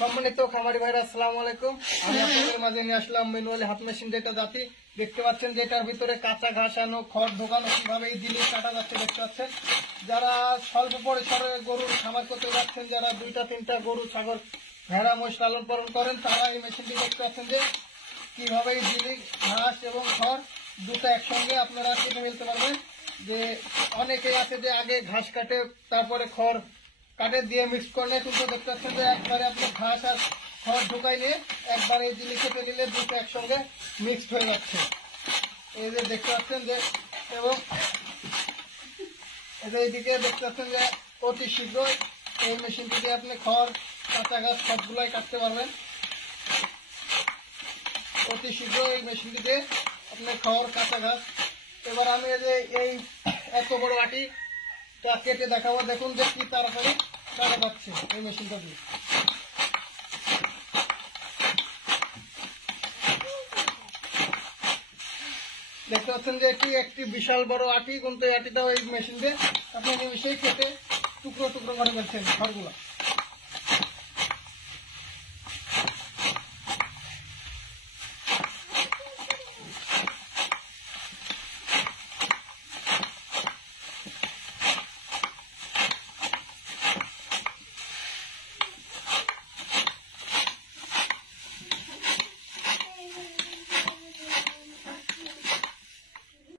সম্মানিত খামারি ভাইরা, আসসালামু আলাইকুম। আমি আপনাদের মাঝে নিয়ে আসলাম ম্যানুয়ালি হাত মেশিন যেটা জাতি। দেখতে পাচ্ছেন যে এটার ভিতরে কাঁচা ঘাস আনো, খড় ঢোকানো, কীভাবে এই জিনিস কাটা যাচ্ছে দেখতে পাচ্ছেন। যারা স্বল্প পরিসরে গরুর খামার করতে যাচ্ছেন, যারা দুইটা, তিনটা গরু, ছাগল, ভেড়া মোষ লালন পালন করেন, তারা এই মেশিনটি দেখতে পাচ্ছেন যে কীভাবে এই জিনিস ঘাস এবং খড় দুটো একসঙ্গে আপনারা কেটে ফেলতে পারবেন। যে অনেকেই আছে যে আগে ঘাস কাটে, তারপরে খড় কাঠে দিয়ে মিক্স করলে কিন্তু দেখতে পাচ্ছেন যে একবারে আপনি ঘাস আর খড় ঢুকাই নিয়ে একবার এই জিনিস নিলে দুটো একসঙ্গে মিক্সড হয়ে যাচ্ছে। এই যে দেখতে পাচ্ছেন যে, এবং যে এইদিকে দেখতে পাচ্ছেন যে অতি শীঘ্রই এই মেশিনটি দিয়ে আপনি খড়, কাঁচা ঘাস সবগুলাই কাটতে পারবেন। অতি শীঘ্র এই মেশিনটি দিয়ে আপনি খড়, কাঁচা ঘাস। এবার আমি এই এই এত বড় আটি তা কেটে দেখাবো। দেখুন যে কি তাড়াতাড়ি যাচ্ছে এই মেশিনটা দিয়ে। দেখতে পাচ্ছেন যে এটি একটি বিশাল বড় আটি, কিন্তু আটিটাও এই মেশিন দিয়ে আপনি নিমিশেই খেতে টুকরো টুকরো করে ফেলছেন খড়গুলো